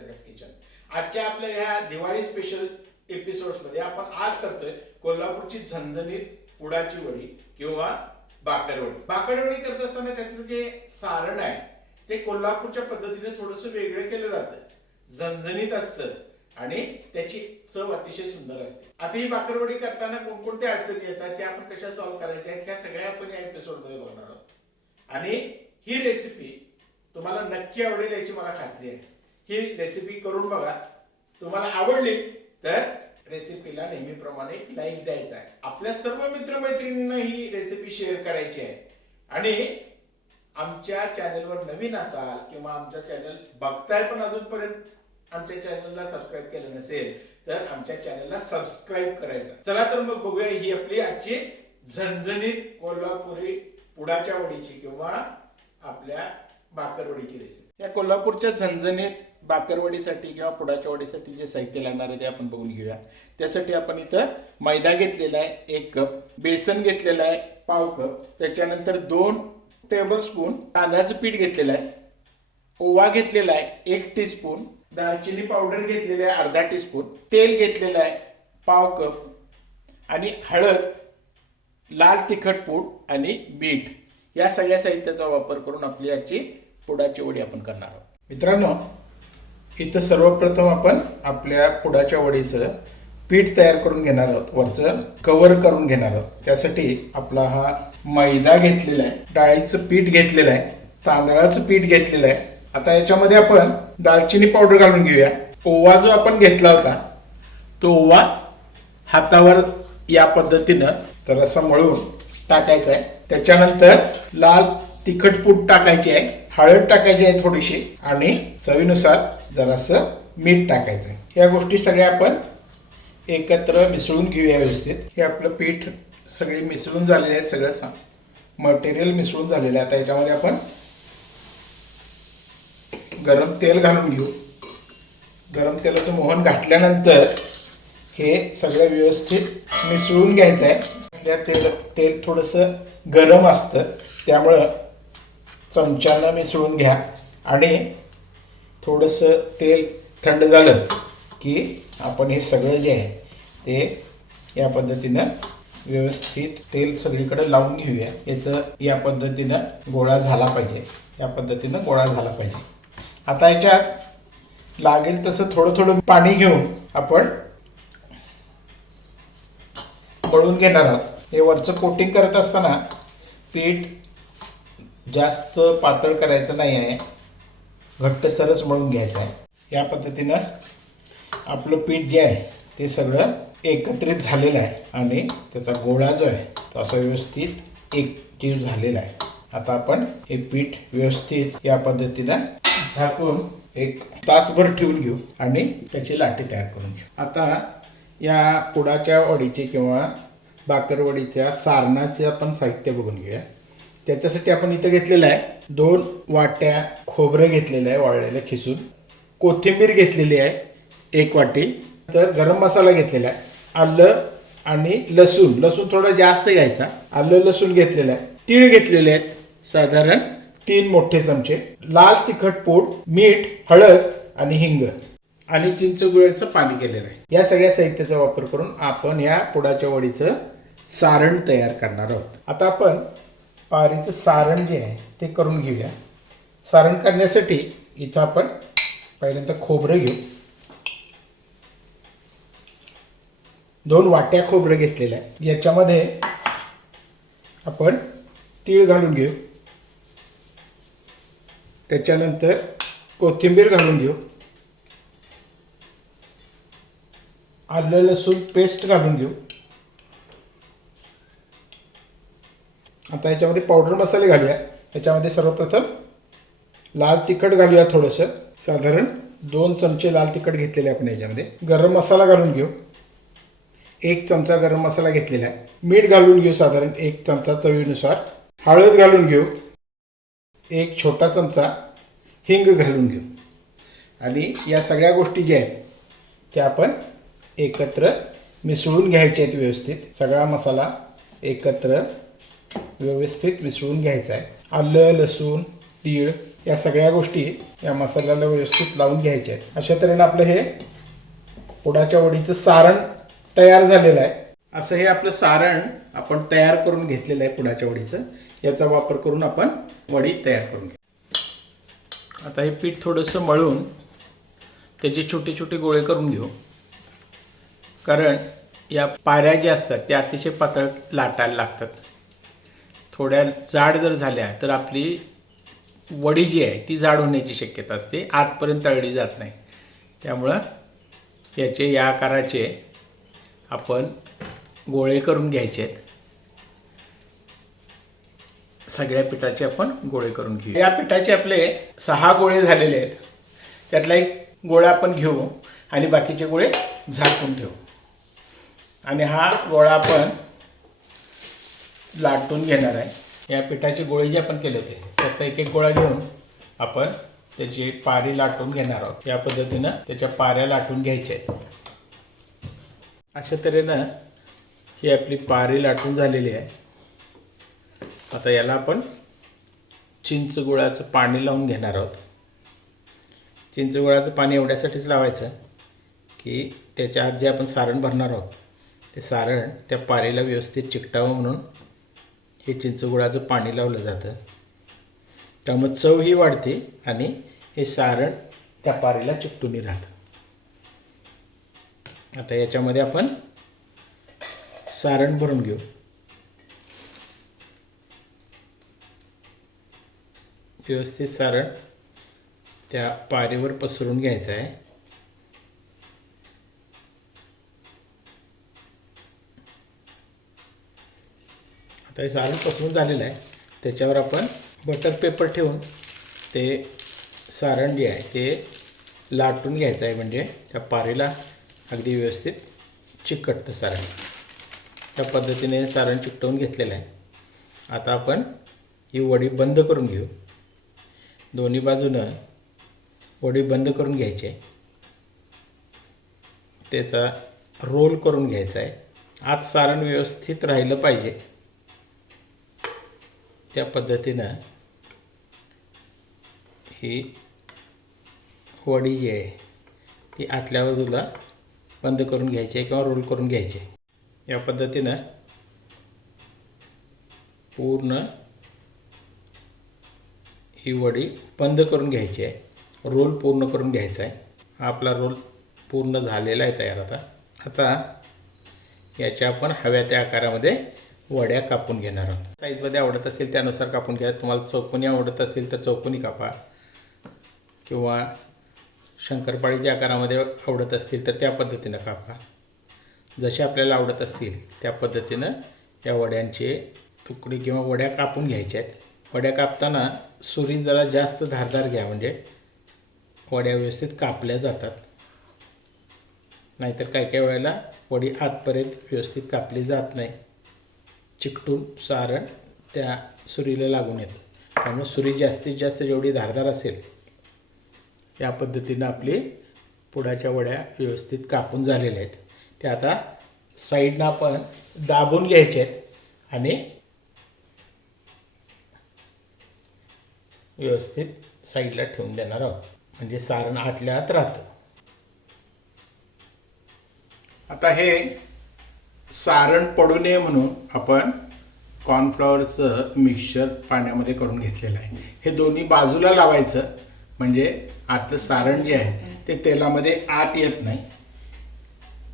शाळेच किचन आजच्या आपल्या ह्या दिवाळी स्पेशल एपिसोड्समध्ये आपण आज करतोय कोल्हापूरची झणझणीत उडाची वडी किंवा बाकरवडी बाकरवडी करत असताना त्यातलं जे सारण आहे ते कोल्हापूरच्या पद्धतीने थोडस वेगळं केलं जातं. झणझणीत असतं आणि त्याची चव अतिशय सुंदर असते. आता ही बाकरवडी करताना कोणकोणत्या अडचणी येतात त्या आपण कशा सॉल्व्ह करायच्या आहेत ह्या सगळ्या आपण या एपिसोडमध्ये बघणार आहोत. आणि ही रेसिपी तुम्हाला नक्की आवडेल याची मला खात्री आहे. ही रेसिपी करून बघा. तुम्हाला आवडली तर रेसिपीला नेहमीप्रमाणे लाईक द्यायचा आहे. आपल्या सर्व मित्रमैत्रिणींना ही रेसिपी शेअर करायची आहे. आणि आमच्या चॅनलवर नवीन असाल किंवा आमच्या चॅनल बघताय पण अजूनपर्यंत आमच्या चॅनलला सबस्क्राईब केलं नसेल तर आमच्या चॅनलला सबस्क्राईब करायचं. चला तर मग बघूया ही आपली आजची झणझणीत कोल्हापुरी पुडाच्या वडीची किंवा आपल्या बाकरवडीची रेसिपी या कोल्हापूरच्या झणझणीत बाकरवडीसाठी किंवा पुडाच्या वडीसाठी जे साहित्य लागणार आहे ते आपण बघून घेऊया. त्यासाठी आपण इथं मैदा घेतलेला आहे एक कप बेसन घेतलेला आहे पाव कप त्याच्यानंतर दोन टेबलस्पून तांदळाचं पीठ घेतलेलं आहे ओवा घेतलेला आहे एक टीस्पून दालचिनी पावडर घेतलेली आहे अर्धा टीस्पून तेल घेतलेलं आहे पाव कप आणि हळद लाल तिखट पूड आणि मीठ. या सगळ्या साहित्याचा वापर करून आपली याची पुडाची वडी आपण करणार आहोत. मित्रांनो इथं सर्वप्रथम आपण आपल्या पुडाच्या वडीचं पीठ तयार करून घेणार आहोत. वरचं कव्हर करून घेणार आहोत. त्यासाठी आपला हा मैदा घेतलेला आहे. डाळीचं पीठ घेतलेलं आहे. तांदळाचं पीठ घेतलेलं आहे. आता याच्यामध्ये आपण दालचिनी पावडर घालून घेऊया. ओवा जो आपण घेतला होता तो ओवा हातावर या पद्धतीनं तर असं मळून टाकायचा आहे. त्याच्यानंतर लाल तिखट पूड टाकायची आहे. हळद टाकायची आहे थोडीशी आणि चवीनुसार जरासं मीठ टाकायचं आहे या गोष्टी सगळ्या आपण एकत्र मिसळून घेऊया व्यवस्थित. हे आपलं पीठ सगळे मिसळून झालेले आहेत सगळं सा मटेरियल मिसळून झालेलं आहे. आता याच्यामध्ये आपण गरम तेल घालून घेऊ. गरम तेलाचं मोहन घातल्यानंतर हे सगळं व्यवस्थित मिसळून घ्यायचं आहे त्या तेल तेल थोडंसं गरम असतं. त्यामुळं चमच्यानं मिसळून घ्या. आणि थोडंसं तेल थंड झालं की आपण हे सगळं जे आहे ते या पद्धतीनं व्यवस्थित तेल सगळीकडे लावून घेऊया. याचं या पद्धतीनं गोळा झाला पाहिजे. या पद्धतीनं गोळा झाला पाहिजे. आता याच्यात लागेल तसं थोडं थोडं पाणी घेऊन आपण पळून घेणार आहोत. हे वरचं कोटिंग करत असताना पीठ जास्त पातळ करायचं नाही आहे. घट्टसरच मळून घ्यायचं आहे. या पद्धतीनं आपलं पीठ जे आहे ते सगळं एकत्रित झालेलं आहे आणि त्याचा गोळा जो आहे तो असा व्यवस्थित एकजीव झालेला आहे. आता आपण हे पीठ व्यवस्थित या पद्धतीनं झाकून एक तासभर ठेवून घेऊ आणि त्याची लाटी तयार करून घेऊ. आता या पुडाच्या वडीचे किंवा बाकरवडीच्या सारणाचे आपण साहित्य बघून घेऊया. त्याच्यासाठी आपण इथं घेतलेलं आहे. दोन वाट्या खोबरं घेतलेलं आहे वाळलेलं खिसून. कोथिंबीर घेतलेली आहे एक वाटी. तर गरम मसाला घेतलेला आहे. आलं आणि लसूण. लसूण थोडा जास्त घ्यायचा. आलं लसूण घेतलेलं आहे. तीळ घेतलेले आहेत साधारण तीन मोठे चमचे. लाल तिखट पूड मीठ हळद आणि हिंग. आणि चिंचगुळ्याचं पाणी केलेलं आहे. या सगळ्या साहित्याचा वापर करून आपण या पुडाच्या वडीचं सारण तयार करणार आहोत. आता आपण पारीचं सारण जे आहे ते करून घेऊया. सारण करण्यासाठी इथं आपण पहिल्यांदा खोबरं घेऊ. दोन वाट्या खोबरं घेतलेलं आहे. याच्यामध्ये आपण तीळ घालून घेऊ. त्याच्यानंतर कोथिंबीर घालून घेऊ. आलं लसूण पेस्ट घालून घेऊ. आता याच्यामध्ये पावडर मसाले घालूया. याच्यामध्ये सर्वप्रथम लाल तिखट घालूया थोडंसं. साधारण दोन चमचे लाल तिखट घेतलेले आपण याच्यामध्ये. गरम मसाला घालून घेऊ. एक चमचा गरम मसाला घेतलेला आहे. मीठ घालून घेऊ साधारण एक चमचा चवीनुसार. हळद घालून घेऊ. एक छोटा चमचा हिंग घालून घेऊ. आणि या सगळ्या गोष्टी ज्या आहेत त्या आपण एकत्र मिसळून घ्यायच्या आहेत व्यवस्थित. सगळा मसाला एकत्र व्यवस्थित मिसळून घ्यायचं आहे आलं लसूण तीळ या सगळ्या गोष्टी या मसाल्याला व्यवस्थित लावून घ्यायच्या आहेत अशा तऱ्हेनं आपलं हे पुडाच्या वडीचं सारण तयार झालेलं आहे. असं हे आपलं सारण आपण तयार करून घेतलेलं आहे पुडाच्या वडीचं. याचा वापर करून आपण वडी तयार करून घेऊ. आता हे पीठ थोडंसं मळून त्याचे छोटे छोटे गोळे करून घेऊ. कारण या पाऱ्या ज्या असतात त्या अतिशय पातळ लाटायला लागतात. थोड्या जाड जर झाल्या तर आपली वडी जी आहे ती जाड होण्याची शक्यता असते. आतपर्यंत तळली जात नाही. त्यामुळं याचे या आकाराचे आपण गोळे करून घ्यायचे आहेत. सगळ्या पिठाचे आपण गोळे करून घेऊ या पिठाचे आपले सहा गोळे झालेले आहेत. त्यातला एक गोळा आपण घेऊ आणि बाकीचे गोळे झाकून ठेवू. आणि हा गोळा आपण लाटून घेणार आहे. या पिठाचे गोळे जे आपण केले होते त्यातला एक एक गोळा घेऊन आपण त्याची पारी लाटून घेणार आहोत. या पद्धतीनं त्याच्या पाऱ्या लाटून घ्यायच्या आहेत. अशा तऱ्हेनं ही आपली पारी लाटून झालेली आहे. आता याला आपण चिंच गुळाचं पाणी लावून घेणार आहोत. चिंच गुळाचं पाणी एवढ्यासाठीच लावायचं की त्याच्या आत जे आपण सारण भरणार आहोत ते सारण त्या पारीला व्यवस्थित चिकटावं म्हणून हे चिंचगुळाचं पाणी लावलं जातं. त्यामुळे चवही वाढते आणि हे सारण त्या पारीला चिकटूनही राहतं. आता याच्यामध्ये आपण सारण भरून घेऊ. व्यवस्थित सारण त्या पारीवर पसरून घ्यायचं आहे. आता हे पसरून झालेलं आहे. त्याच्यावर आपण बटर पेपर ठेवून ते सारण जे आहे ते लाटून घ्यायचं आहे. म्हणजे त्या पारीला अगदी व्यवस्थित चिकटतं सारण त्या पद्धतीने सारण चिकटवून घेतलेलं आहे. आता आपण ही वडी बंद करून घेऊ. दोन्ही बाजूनं वडी बंद करून घ्यायची आहे. त्याचा रोल करून घ्यायचा आहे. आत सारण व्यवस्थित राहिलं पाहिजे. त्या पद्धतीनं ही वडी जी आहे ती आतल्या बाजूला बंद करून घ्यायची आहे किंवा रोल करून घ्यायची आहे. या पद्धतीनं पूर्ण ही वडी बंद करून घ्यायची आहे. रोल पूर्ण करून घ्यायचा आहे. हा आपला रोल पूर्ण झालेला आहे तयार आता. आता याच्या आपण हव्या त्या आकारामध्ये वड्या कापून घेणार आहोत. साईजमध्ये आवडत असेल त्यानुसार कापून घ्या. तुम्हाला चौकोनी आवडत असेल तर चौकोनी कापा. किंवा शंकरपाळीच्या आकारामध्ये आवडत असतील तर त्या पद्धतीनं कापा. जसे आपल्याला आवडत असतील त्या पद्धतीनं या वड्यांचे तुकडे किंवा वड्या कापून घ्यायच्या आहेत. वड्या कापताना सुरी जरा जास्त धारदार घ्या म्हणजे वड्या व्यवस्थित कापल्या जातात. नाहीतर काही काही वेळेला वडी आतपर्यंत व्यवस्थित कापली जात नाही. चिकटून सारण त्या सुरीला लागून येतं. त्यामुळे सुरी जास्तीत जास्त जेवढी धारदार असेल या पद्धतीनं आपली पुडाच्या वड्या व्यवस्थित कापून झालेल्या आहेत. ते आता साईडनं आपण दाबून घ्यायचे आहेत आणि व्यवस्थित साईडला ठेवून देणार आहोत. म्हणजे सारण आतल्या आत राहतं. आता हे सारण पडू नये म्हणून आपण कॉर्नफ्लॉवरचं मिक्सचर पाण्यामध्ये करून घेतलेलं आहे. हे दोन्ही बाजूला लावायचं म्हणजे आतलं सारण जे आहे ते तेलामध्ये आत येत नाही.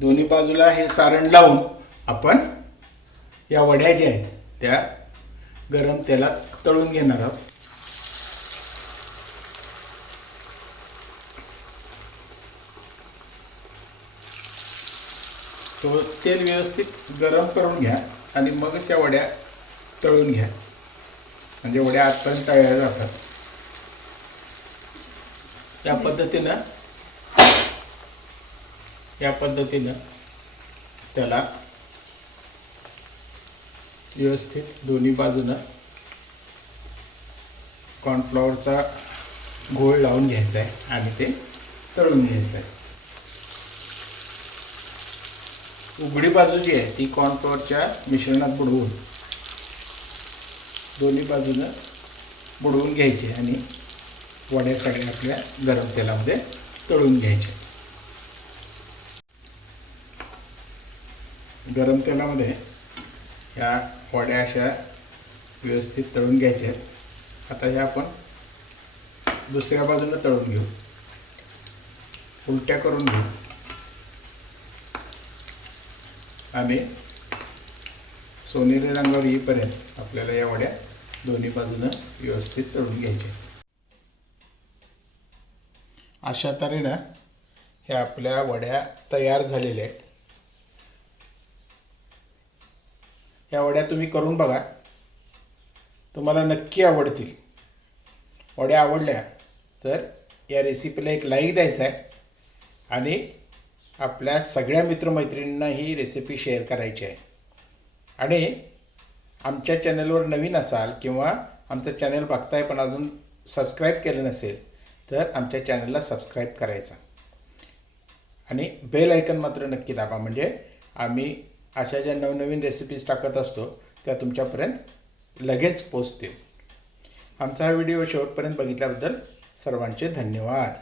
दोन्ही बाजूला हे सारण लावून आपण या वड्या ज्या आहेत त्या गरम तेलात तळून घेणार आहोत. तो तेल व्यवस्थित गरम करून घ्या आणि मगच या वड्या तळून घ्या. म्हणजे वड्या आतपर्यंत तळल्या जातात. या पद्धतीनं या पद्धतीनं त्याला व्यवस्थित दोन्ही बाजूनं कॉर्नफ्लॉवरचा घोळ लावून घ्यायचा आहे आणि ते तळून घ्यायचं आहे. उघडी बाजू जी आहे ती कॉर्नफ्लॉवरच्या मिश्रणात बुडवून दोन्ही बाजूनं बुडवून घ्यायची आणि वड्या आपल्या गरम तेलामध्ये तळून घ्यायचे. गरम तेलामध्ये ह्या वड्या अशा व्यवस्थित तळून घ्यायच्या आहेत. आता ह्या आपण दुसऱ्या बाजूनं तळून घेऊ. उलट्या करून घेऊ. आणि सोनेरी रंगावर येईपर्यंत आपल्याला या वड्या दोन्ही बाजूनं व्यवस्थित तळून घ्यायच्या. अशा तऱ्हेनं ह्या आपल्या वड्या तयार झालेल्या आहेत. ह्या वड्या तुम्ही करून बघा. तुम्हाला नक्की आवडतील. वड्या आवडल्या तर या रेसिपीला एक लाईक द्यायचा आहे. आणि आपल्या सगळ्या मित्रमैत्रिणींना ही रेसिपी शेअर करायची आहे. आणि आमच्या चॅनलवर नवीन असाल किंवा आमचं चॅनल बघताय पण अजून सबस्क्राईब केलं नसेल तर आमच्या चॅनलला सबस्क्राईब करायचं. आणि बेल ऐकन मात्र नक्की दाबा. म्हणजे आम्ही अशा ज्या नवनवीन रेसिपीज टाकत असतो त्या तुमच्यापर्यंत लगेच पोचतील आमचा हा व्हिडिओ शेवटपर्यंत बघितल्याबद्दल सर्वांचे धन्यवाद.